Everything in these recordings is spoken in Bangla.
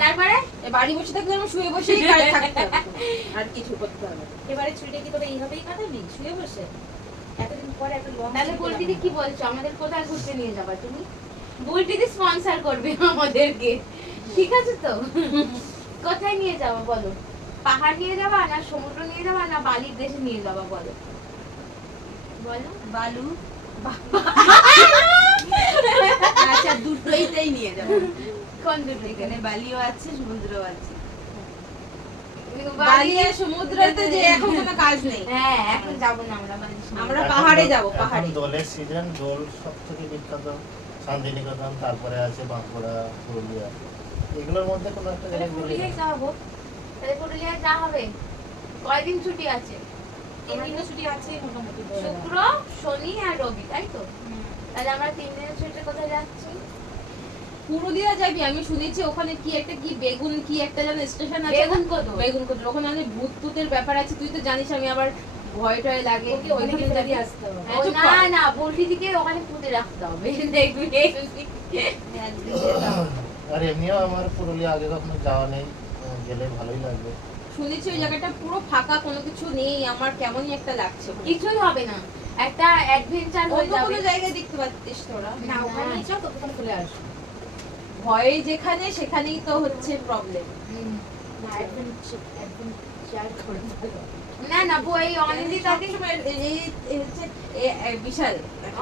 তারপরে? বাড়ি বসে থাকলে আমি শুয়ে বসেই কাজে থাকতে আর কিছু করতে হবে এবারে ছুটিটা কি তোরা এইভাবেই কাটাবি? শুয়ে বসে। এতদিন পরে একটা লং তাহলে বুলটিদি কি বলছো? আমাদের কোথায় ঘুরতে নিয়ে যাবা তুমি? বুলটিদি স্পন্সর করবে আমাদেরকে। ঠিক আছে তো? কোথায় নিয়ে যাব বলো? পাহাড় নিয়ে যাবা না সমুদ্র নিয়ে যাবা না বালির দেশে নিয়ে যাবা বলো? বলো। বালু। আচ্ছা দুটোইতেই নিয়ে যাব। কোন দুটো এখানে বালিও আছে সমুদ্রও আছে। বালি বালি আর সমুদ্রতে যে এখন কোনো কাজ নেই। হ্যাঁ এখন যাব না আমরা আমরা পাহাড়ে দোল- পাহাড়ে। দোলের সিজন দোল সব বিখ্যাত। শান্তিনিকেতন তারপরে আছে বাঁকুড়া পুরুলিয়া। এগুলোর মধ্যে কোনো একটা জায়গায় বলি পুরুলিয়ায় যাব তাহলে পুরুলিয়া যা হবে? কয়দিন ছুটি আছে? তিন দিন ছুটি আছে মোটামুটি। শুক্র শনি আর রবি তাই তো? তাহলে আমরা তিন দিনের ছুটিতে কোথায় যাচ্ছি? পুরুলিয়া যাবি আমি শুনেছি ওখানে কি একটা কি বেগুন কি একটা যেন স্টেশন আছে? বেগুন কত বেগুন কোথায় ওখানে অনেক ভূত টুতের ব্যাপার আছে তুই তো জানিস আমি আবার ভয় টয় লাগে। ওকে ওইখানে যাবি? আসতে হবে। না না বলটি দিকে ওখানে পুঁতে রাখতে হবে। দেখবি আর এমনিও আমার পুরুলিয়া আগে কখনো যাওয়া নেই। গেলে ভালোই লাগবে। শুনেছি ওই জায়গাটা পুরো ফাঁকা কোনো কিছু নেই। আমার কেমনই একটা লাগছে। কিছুই হবে না। একটা অ্যাডভেঞ্চার হয়ে অন্য যাবে। কোনো জায়গায় দেখতে পাচ্ছিস তোরা? না ওখানে চল তো ওখানে চলে আসব। ভয়ে যেখানে সেখানেই তো হচ্ছে প্রবলেম না। না। না বই অনিন্দিতাদি বিশাল।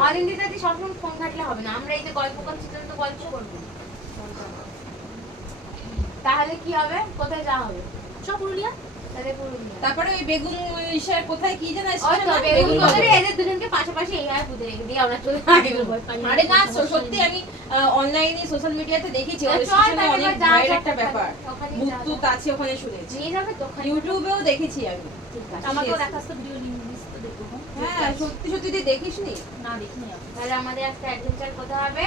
অনিন্দিতাদি সবসময় ফোন ঘাটলে হবে না। আমরা এই যে গল্প করছি তো গল্প করব। তাহলে কি হবে? কোথায় যাওয়া হবে? চল পুরুলিয়া। তারপরে ওই বেগুন ইসের কোথায় কি আছে? বেগুন। এদের দুজনকে পাশাপাশি এই হয় পুঁতে রেখে দিয়ে আমরা চলে আরে না সত্যি আমি অনলাইনে সোশ্যাল মিডিয়াতে দেখেছি অনেক ভয়ের একটা ব্যাপার। মুক্তু আছে ওখানে শুনেছি। ইউটিউবেও দেখেছি আমি। ঠিক আছে। আমাকেও দেখাস। তো ভিডিও লিংক তো দেখব। হ্যাঁ সত্যি সত্যি তুই দেখিসনি না? দেখিনি আমি। তাহলে আমাদের একটা অ্যাডভেঞ্চার কথা হবে?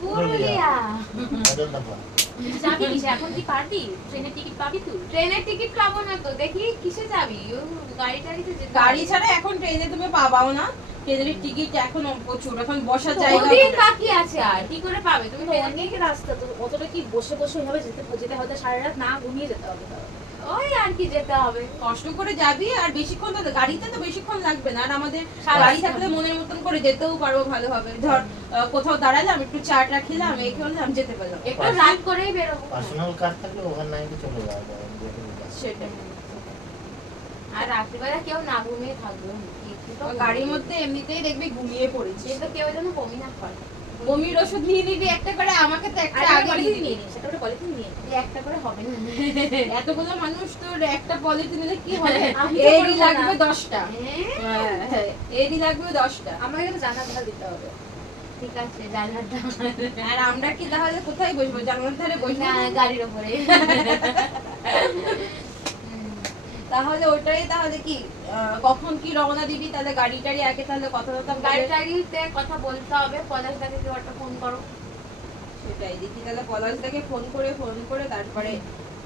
পুরুলিয়া। যাবি এখন কি পারবি? ট্রেনের টিকিট পাবি তুই? ট্রেনের টিকিট পাবো না তো। দেখি কিসে যাবি? গাড়ি টাড়িতে গাড়ি ছাড়া এখন ট্রেনে তুমি পাবাও না। ট্রেনের টিকিট এখন প্রচুর। এখন বসার জায়গা ওদিন বাকি আছে আর। কি করে পাবে? তুমি অনেক রাস্তা তো। অতটা কি বসে বসে হবে? যেতে যেতে হয়তো সারা রাত না ঘুমিয়ে যেতে হবে তাহলে। ওই আর কি যেতে হবে। কষ্ট করে যাবি আর বেশিক্ষণ তো গাড়িতে তো বেশিক্ষণ লাগবে না আর আমাদের গাড়ি থাকলে মনের মতন করে যেতেও পারব ভালোভাবে। ধর কোথাও দাঁড়ালাম একটু চাটা খেলাম এই করলাম যেতে পারলাম একটু রাত করেই বেরোবো। পার্সোনাল কার থাকলে ওভার নাইটে চলে যাওয়া যায় সেটাই। আর রাত্রিবেলা কেউ না ঘুমিয়ে থাকবে। একটু গাড়ির মধ্যে এমনিতেই দেখবি ঘুমিয়ে পড়েছি কিন্তু কেউ যেন বমি না করে বমির ওষুধ নিয়ে নিবি একটা করে আমাকে তো একটা আগে নিয়ে দিবি। নে সেটা পলিথিন নিয়ে একটা করে হবে না। এতগুলো মানুষ তোর একটা পলিথিন নিলে কি হবে? আমি তো এরই লাগবে দশটা। হ্যাঁ, হ্যাঁ, হ্যাঁ, এরই লাগবে দশটা। আমাকে কিন্তু জানা দিতে হবে। ঠিক আছে জানলাটা। আর আমরা কি তাহলে কোথায় বসবো? জানলার ধারে বসবো? না গাড়ির ওপরে। তাহলে ওটাই তাহলে কি কখন কি রওনা দিবি? তাহলে গাড়ি টাড়ি আগে তাহলে কথা কথা গাড়ি টাড়িতে কথা বলতে হবে পলাশ দাকে কেউ একটা ফোন করো। সেটাই দেখি তাহলে পলাশদাকে ফোন করে ফোন করে তারপরে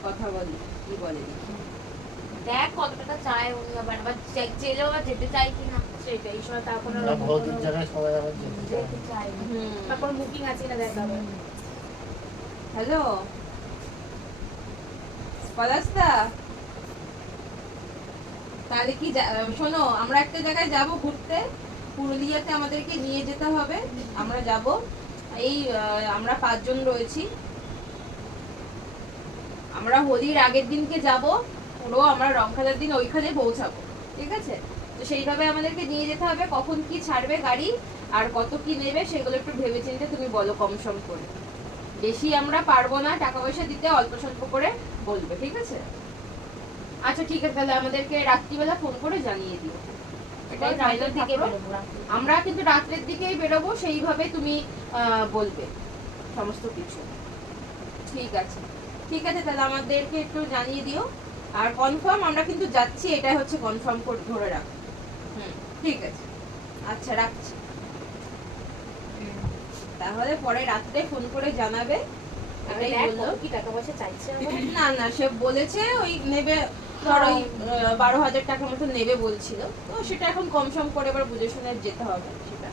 কথা বলি কি বলে দেখি। দেখ কত টাকা চায় উনি আবার আবার চেলেও আবার যেতে চায় কিনা সেটাই এই সময় তারপর ভৌতিক জায়গায় সবাই আবার যেতে চাই চায় না। তারপর বুকিং আছে না দেখা হবে হ্যালো? পলাশদা? তাহলে কি শোনো, আমরা একটা জায়গায় যাব ঘুরতে। পুরুলিয়াতে আমাদেরকে নিয়ে যেতে হবে। আমরা যাব। এই আমরা পাঁচজন রয়েছি। আমরা হোলির আগের দিনকে যাব। পুরো আমরা রংখালার দিন ওইখানে পৌঁছাবো। ঠিক আছে? তো সেইভাবে আমাদেরকে নিয়ে যেতে হবে। কখন কি ছাড়বে গাড়ি আর কত কি নেবে সেগুলো একটু ভেবে চিন্তে তুমি বলো কম সম করে। বেশি আমরা পারব না, টাকা পয়সা দিতে অল্প স্বল্প করে বলবে। ঠিক আছে? আচ্ছা ঠিক আছে তাহলে আমাদেরকে রাত্রিবেলা ফোন করে জানিয়ে দিও। আমরা কিন্তু রাত্রের দিকেই বেরোবো সেইভাবে তুমি বলবে সমস্ত কিছু। ঠিক আছে। ঠিক আছে তাহলে আমাদেরকে একটু জানিয়ে দিও। আর কনফার্ম আমরা কিন্তু যাচ্ছি এটাই হচ্ছে কনফার্ম করে ধরে রাখ। হুম ঠিক আছে। আচ্ছা রাখছি। তাহলে পরে রাত্রে ফোন করে জানাবে। কি টাকা পয়সা চাইছে না না সে বলেছে ওই নেবে ধর ওই বারো হাজার টাকার মতো নেবে বলছিল। তো সেটা এখন কম সম করে এবার বুঝে শুনে যেতে হবে সেটা।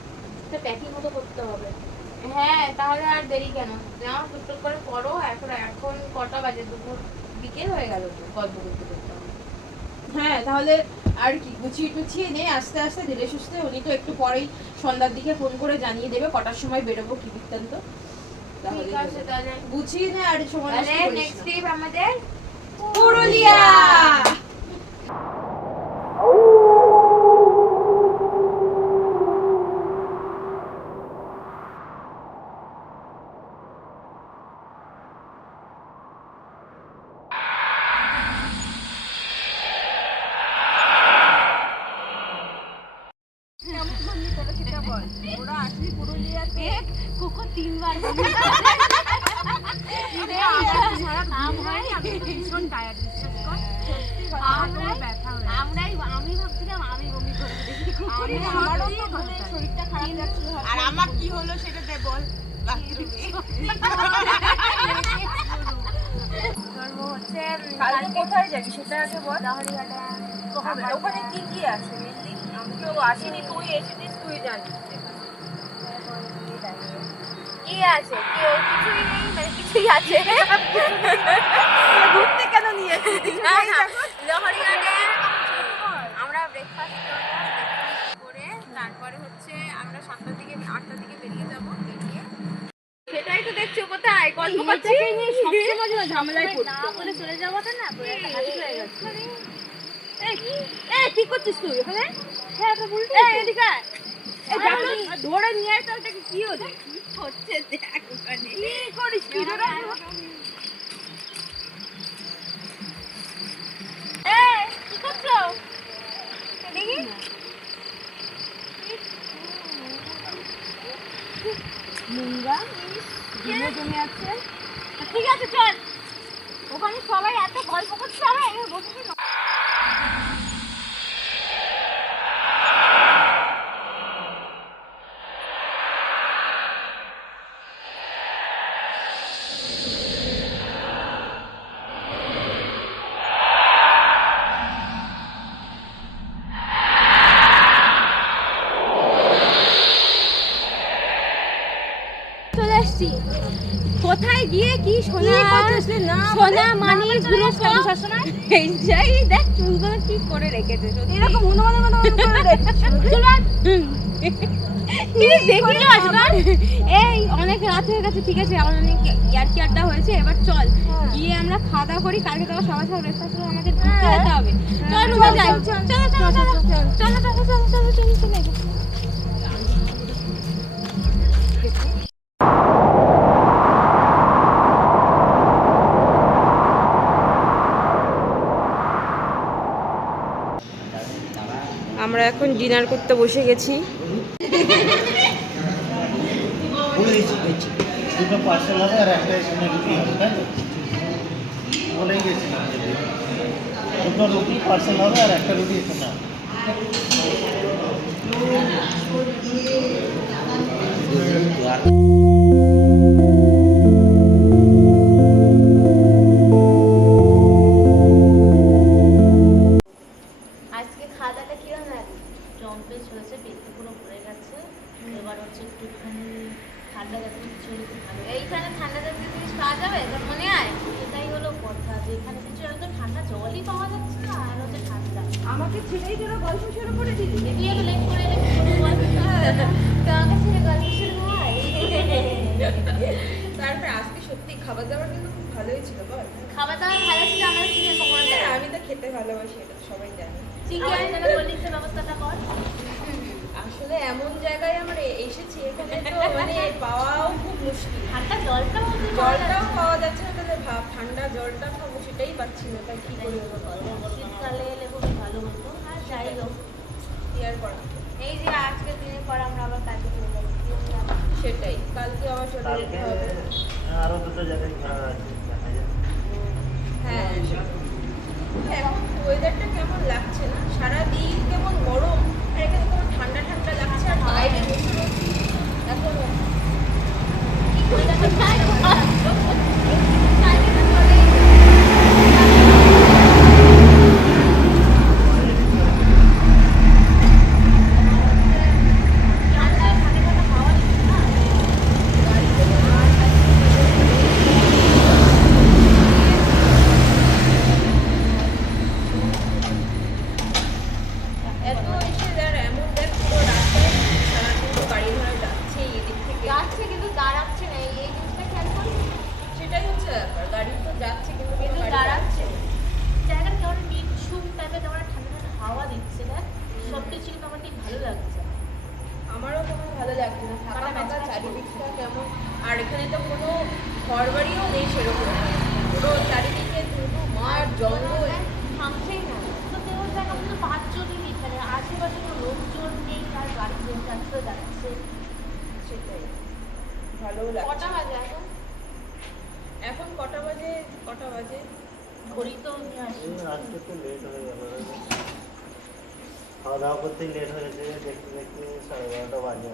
প্যাকিং মতো করতে হবে। হ্যাঁ তাহলে আর দেরি কেন? টুকটুক করে এখন এখন কটা বাজে? দুপুর বিকেল হয়ে গেল তো গল্প করতে করতে। হ্যাঁ তাহলে আর কি গুছিয়ে টুছিয়ে নে আস্তে আস্তে ধীরে সুস্থে। উনি তো একটু পরেই সন্ধ্যার দিকে ফোন করে জানিয়ে দেবে কটার সময় বেরোবো কি বৃত্তান্ত। গুছিয়ে নে আর সময় নেক্সট আমাদের? পুরুলিয়া কুকুর তিনবার আম হয় আমি ভীষণ টায়ার্ড বিশ্বাস কর। আমরাই আমরাই আমি ভাবছিলাম আমি বমি করব দেখি কুকুরই আমারও তো শরীরটা খারাপ যাচ্ছিল আর আমার কি হলো সেটা দে বল। হচ্ছে কোথায় যাবি সেটা আগে বল। ওখানে কি কি আছে আমি তো আসিনি তুই এসেছিস তুই জানিস। কি আছে? কি ওর কিছুই নেই? মানে কিছুই আছে? ঘুরতে কেন নিয়ে না আমরা ব্রেকফাস্ট করে তারপরে হচ্ছে আমরা সাতটার দিকে আটটার দিকে বেরিয়ে যাব বেরিয়ে। সেটাই তো দেখছ কোথায়? গল্প করছি? সবসময় যেন ঝামেলায় না বলে চলে যাব তো না পুরো একটা হাসি হয়ে গেছে। এই কি করছিস তুই ওখানে হ্যাঁ তো বলতে এই এদিকে তো, ধরে নিয়ে আয় তাহলে কি কি হচ্ছে। হচ্ছে দেখ ওখানে কি করিস কি এই কি করছ? দেখি। নোংরা জমে জমে আছে। ঠিক আছে চল। ওখানে সবাই এত গল্প করছে এখানে বসে চলে আসছি কোথায় গিয়ে কি সোনা সোনা মানি এই দেখ চুলগুলো কি করে রেখেছে এরকম হনুমানের মতো। এই অনেক রাত হয়ে গেছে ঠিক আছে আমার অনেক ইয়ার্কি আড্ডা হয়েছে এবার চল গিয়ে আমরা খাওয়া দাওয়া করি কালকে তো আবার সবাই সব ব্রেকফাস্ট করে আমাদের ঘুরতে যেতে হবে চল রুমে যাই চলো চলো চলো চলো চলো চলো চলো চলো চলো আমরা ডিনার করতে বসে গেছি। দুটো পার্সেল হচ্ছে একটুখানি ঠান্ডা জাতীয় কিছু হলে খুব ভালো। এইখানে ঠান্ডা জাতীয় জিনিস পাওয়া যাবে? তোর মনে হয় এটাই হলো কথা যে এখানে কিছু একদম ঠান্ডা জলই পাওয়া যাচ্ছে না আর হচ্ছে ঠান্ডা। আমাকে ছেড়েই তোরা গল্প শুরু করে দিলি। দেখি একটু লেট করে এলে কি করব বল? গল্প শুরু হয়। তারপরে আজকে সত্যি খাবার দাবার কিন্তু খুব ভালোই ছিল বল। খাবার দাবার ভালো ছিল আমার চিকেন পকোড়া হ্যাঁ, আমি তো খেতে ভালোবাসি এটা সবাই জানে। চিকেন ব্যবস্থাটা কর। আসলে এমন জায়গায় আমরা এসেছি এখানে তো মানে পাওয়াও খুব মুশকিল। ঠান্ডা জলটা মধ্যে পাওয়া যাচ্ছে জলটাও পাওয়া যাচ্ছে না তাহলে ভাব ঠান্ডা জলটা খাব সেটাই পাচ্ছি না তাই কি করে শীতকালে এলে খুব ভালো হতো আর যাই হোক। করা? এই যে আজকের দিনের পর আমরা আবার কালকে চলে যাব সেটাই কালকে আবার চলে যেতে হবে। আরও দুটো জায়গায় ঘোরা আছে হ্যাঁ এখন ওয়েদারটা কেমন লাগছে না? সারাদিন কেমন গরম? ঠান্ডা ঠান্ডা লাগছে আর বাইরে? বসে রয়েছি এখন কি করে ভালো লাগছে। বাজে এখন? এখন কটা বাজে? কটা বাজে? ঘড়ি তো আজকে তো লেট হয়ে গেল খাওয়া দাওয়া করতেই লেট হয়েছে দেখতে দেখতে সাড়ে বারোটা বাজে।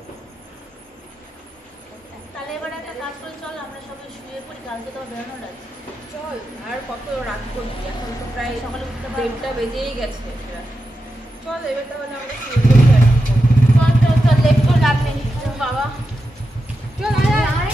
তাহলে এবার একটা কাজ করে চল আমরা সবাই শুয়ে পড়ি কালকে তো বেরোনোর আছে। চল আর কত রাত করবি এখন তো প্রায় সকালে উঠতে পারব। দেড়টা বেজেই গেছে। চল এবার তাহলে আমরা শুয়ে পড়ি আর কি। চল চল চল লেট করে লাভ নেই। বাবা চল আয়, আয়। আরে কেউ আরে, আয়। থাকিস না এখানে চল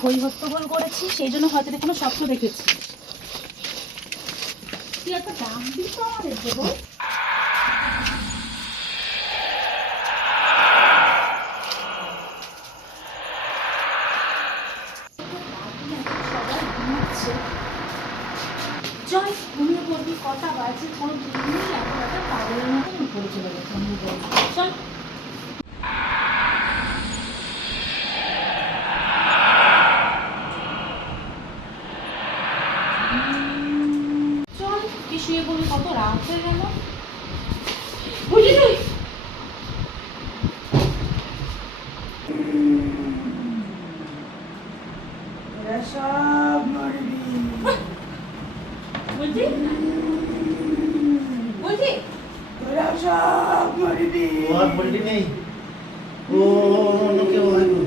হই হট্টগোল করেছি, সেই জন্য হয়তো কোনো স্বপ্ন দেখেছি। তুই একটা দাম দিস আমাদের ঘুমিয়ে কটা বাজে, কোনো এখন একটা পাগলের মতন উপরে চলে গেছে, আমি চল চল কি শুয়ে পড়বি কত রাত হয়ে গেল বুঝলি তুই এরা সব মরবি ও আর পোল্ট্রি নেই ও অন্য কেউ হয়তো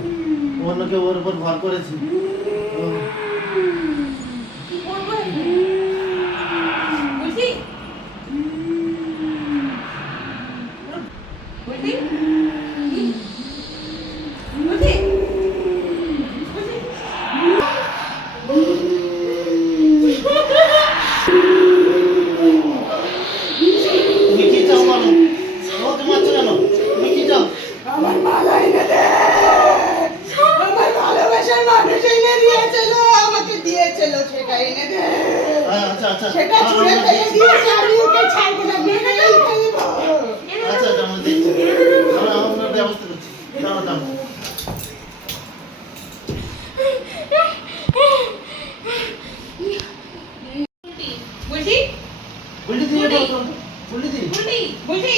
অন্য কেউ ওর উপর ভর করেছে ও, কি করব এখন? বুঝলি বুঝলি কি? বুঝলি বুঝলি? তুমি কি চাও বলো আমাকে মারছো কেন তুমি কি চাও আমার মালা এনে দে আমার ভালোবাসার মানুষ এনে দিয়েছিল আমাকে দিয়েছিল সেটা এনে দে হ্যাঁ, আচ্ছা আচ্ছা সেটা হ্যাঁ, ছুঁড়ে আমরা ফেলে দেখছি। দিয়েছে আমি ওকে ছাড়বো না মেরে ফেলব আচ্ছা আচ্ছা আমরা দেখছি আমরা আমরা ব্যবস্থা করছি দাঁড়াও দাঁড়াও বুঝলি বুল্টি বুল্টি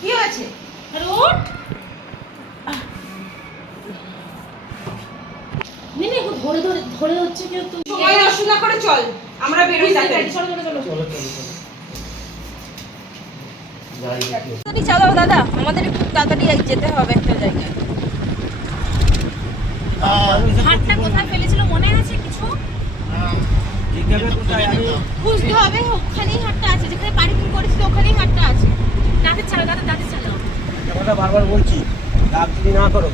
কি হয়েছে? আরে একটু ধরে ধরে ধরে হচ্ছে কেউ তুমি সময় নষ্ট না করে চল। আমরা বেরোই তাড়াতাড়ি। চলো চলো। চলো চলো চলো চলো যাই দেখি তাড়াতাড়ি চালাও দাদা আমাদের একটু তাড়াতাড়ি যেতে হবে একটা জায়গায়। হাতটা কোথায় ফেলেছিল মনে আছে কিছু? বুঝতে হবে ওখানেই হাটটা আছে যেখানে পার্কিং করেছিল ওখানেই হাটটা আছে। দাঁতের চালাও দাদা দাঁতের চালাও। কথা বারবার বলছি রাত যদি না করো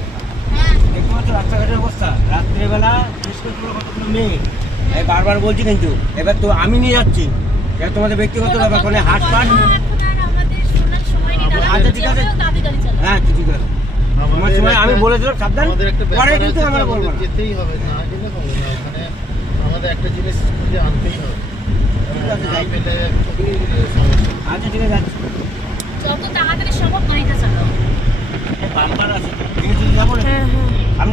হ্যাঁ। দেখতে পাচ্ছ রাস্তাঘাটের অবস্থা রাত্রেবেলা বিশেষ করে তোমরা কতগুলো মেয়ে বারবার বলছি কিন্তু এবার তো আমি নিয়ে যাচ্ছি এবার তোমাদের ব্যক্তিগত ব্যাপার কোনো হাট পাট আচ্ছা, ঠিক আছে। হ্যাঁ ঠিক আছে। আমি বলে দিলাম সাবধান। পরে কিন্তু আমরা বলব যেতেই হবে না গেলে হবে না। ওখানে আমাদের একটা জিনিস খুঁজে আনতেই হবে। ঠিক আছে, না যাই। পেলে খুবই সমস্যা। আচ্ছা ঠিক আছে যত তাড়াতাড়ি সম্ভব গাড়িটা চালাও। বাম্পার আছে। ঠিক আছে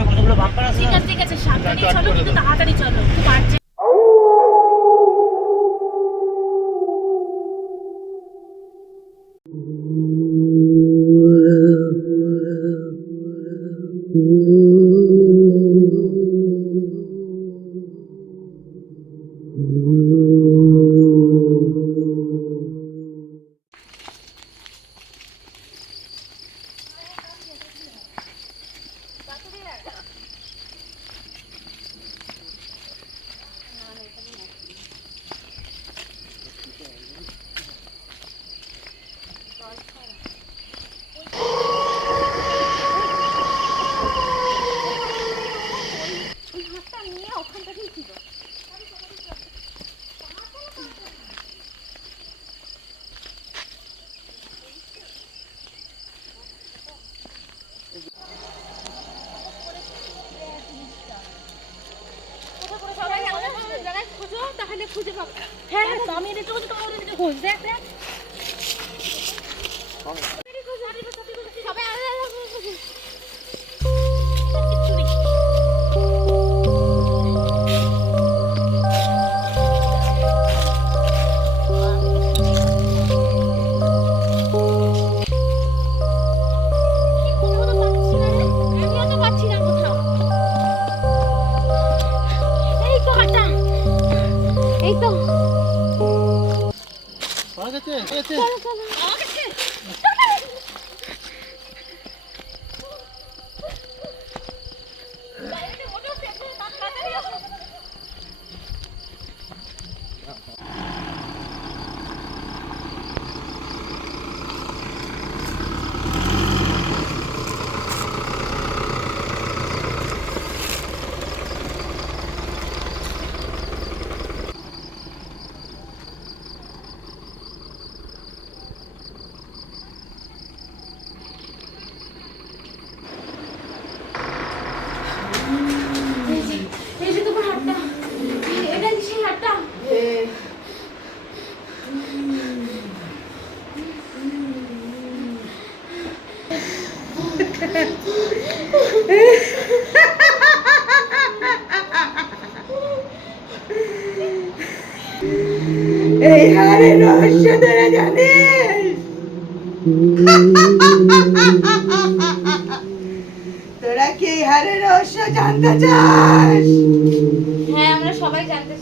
কতগুলো বাম্পার আছে ঠিক আছে ঠিক আছে সাবধানে চলো কিন্তু তাড়াতাড়ি চলো। খুব আর্জেন্ট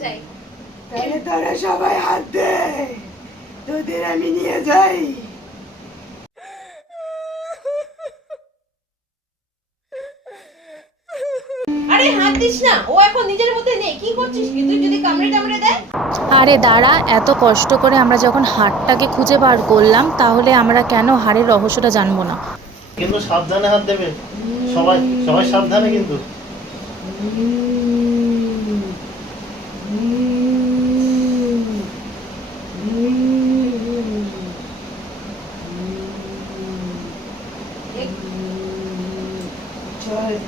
চাই। তাহলে তোরা সবাই হাত দে। তোদের আমি নিয়ে যাই। আরে হাত দিস না ও এখন নিজের মধ্যে নেই। কি করছিস কি? তুই যদি কামড়ে টামড়ে দেয় আরে দাঁড়া এত কষ্ট করে আমরা যখন হাড়টাকে খুঁজে বার করলাম তাহলে আমরা কেন হাড়ের রহস্যটা জানব না? কিন্তু সাবধানে হাত দেবে। সবাই সবাই সাবধানে কিন্তু।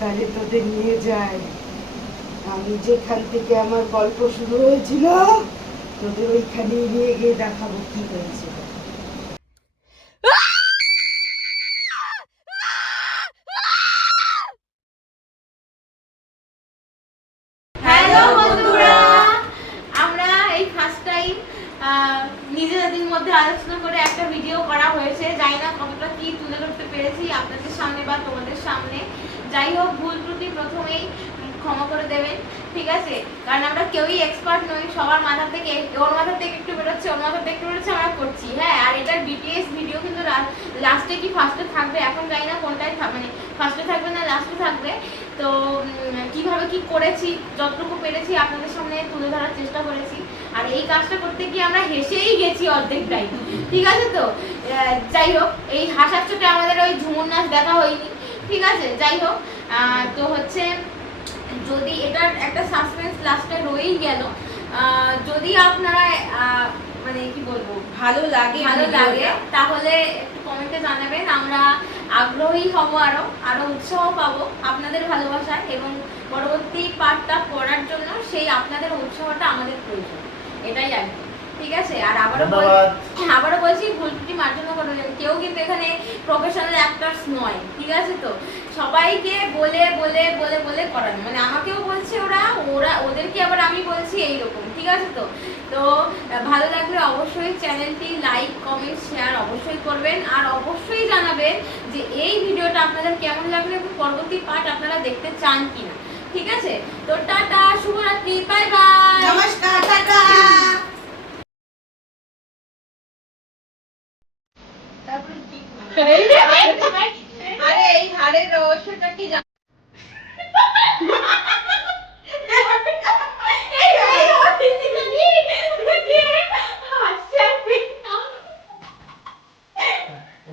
তাহলে তোদের নিয়ে যায় আমি যেখান থেকে আমার গল্প শুরু হয়েছিল, তোদের ওইখানেই নিয়ে গিয়ে দেখাবো কি হয়েছিল হ্যালো বন্ধুরা আমরা এই ফার্স্ট টাইম নিজেদের মধ্যে আলোচনা করে একটা ভিডিও করা হয়েছে জানি না কতটা কি তুলে ধরতে পেরেছি আপনাদের সামনে বা তোমাদের সামনে যাই হোক ভুল ত্রুটি প্রথমেই উম, ক্ষমা করে দেবেন ঠিক আছে? কারণ আমরা কেউই এক্সপার্ট নই, সবার মাথা থেকে ওর মাথা থেকে একটু বেরোচ্ছে, ওর মাথা থেকে একটু বেরোচ্ছে, আমরা করছি। হ্যাঁ আর এটার বিটিএস ভিডিও কিন্তু লাস্টে কি ফার্স্টে থাকবে? এখন জানি না কোনটাই মানে ফার্স্টে থাকবে না লাস্টে থাকবে। তো কীভাবে কি করেছি, যতটুকু পেরেছি আপনাদের সামনে তুলে ধরার চেষ্টা করেছি। আর এই কাজটা করতে গিয়ে আমরা হেসেই গেছি অর্ধেকটাই ঠিক আছে তো? যাই হোক, এই হাসার চোটে আমাদের ওই ঝুমুর নাচ দেখা হয়নি। ঠিক আছে? যাই হোক তো হচ্ছে যদি এটার একটা সাসপেন্স লাস্টে রয়েই গেল যদি আপনারা মানে কি বলব ভালো লাগে ভালো লাগে তাহলে কমেন্টে জানাবেন। আমরা আগ্রহী হব আরও আরও উৎসাহ পাবো আপনাদের ভালোবাসায় এবং পরবর্তী পার্টটা পড়ার জন্য সেই আপনাদের উৎসাহটা আমাদের প্রয়োজন। এটাই আর কি। ঠিক আছে? আর আবারও আবারও বলছি ভুল ত্রুটি মার্জনা করবেন। কেউ কিন্তু এখানে প্রফেশনাল অ্যাক্টরস নয়। ঠিক আছে তো? সবাইকে বলে বলে বলে বলে করানো। মানে আমাকেও বলছে ওরা ওরা, ওদেরকে আবার আমি বলছি এই রকম ঠিক আছে তো? তো, ভালো লাগলে অবশ্যই চ্যানেলটি লাইক, কমেন্ট, শেয়ার অবশ্যই করবেন। আর অবশ্যই জানাবেন যে এই ভিডিওটা আপনাদের কেমন লাগল এবং পরবর্তী পার্ট আপনারা দেখতে চান কিনা। ঠিক আছে? তো টাটা শুভরাত্রি বাই বাই নমস্কার টাটা আরে এই হাড়ের রহস্যটা কি জান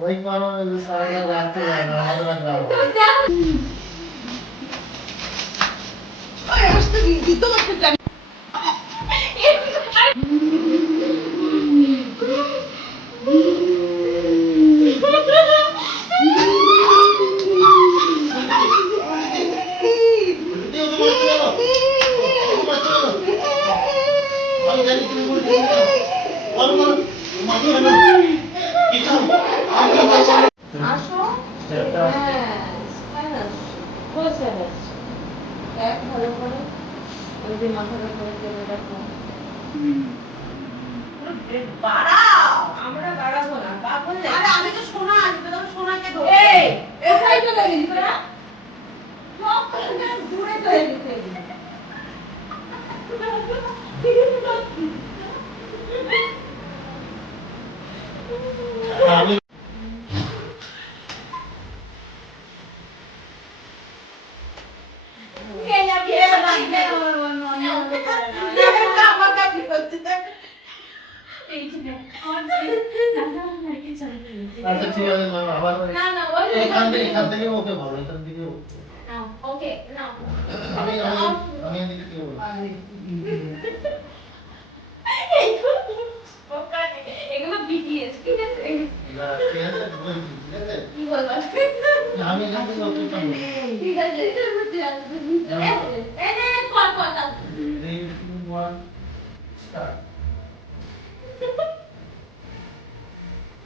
ওই কারণে সারা রাতে আমাদের গ্রাম আসো হ্যাঁ বসে বসে এক ভালো করে ওই যে মাথাটা করে দেবে দেখো আমরা বাড়াবো না পাগল আরে আমি তো সোনা আসবে তবে সোনাকে ধরো এই কোথায় চলে গেলি তোরা সব দূরে চলে গেছে আমি আচ্ছা ঠিক আছে ম্যাম আবার এখান থেকে এখান থেকে ওকে বলো এখান থেকে ওকে ওকে আমি আমি এদিকে থেকে বলব এগুলো বিটিএস ঠিক আছে? না, ঠিক আছে ঠিক আছে? কি বলব? আমি এখান থেকে ওকে বলব? ঠিক আছে এটার মধ্যে আসবে এই যে কল কল দাও। Three, two, one, start.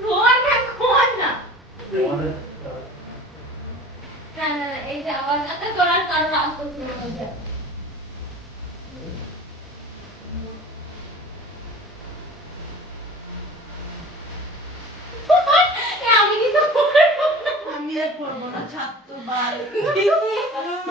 Roll না কোন না One, না না না, এই যে আওয়াজ একটা করার কারণ আসতে শুরু হয়েছে আমি আর করব না ছাত্র বাল।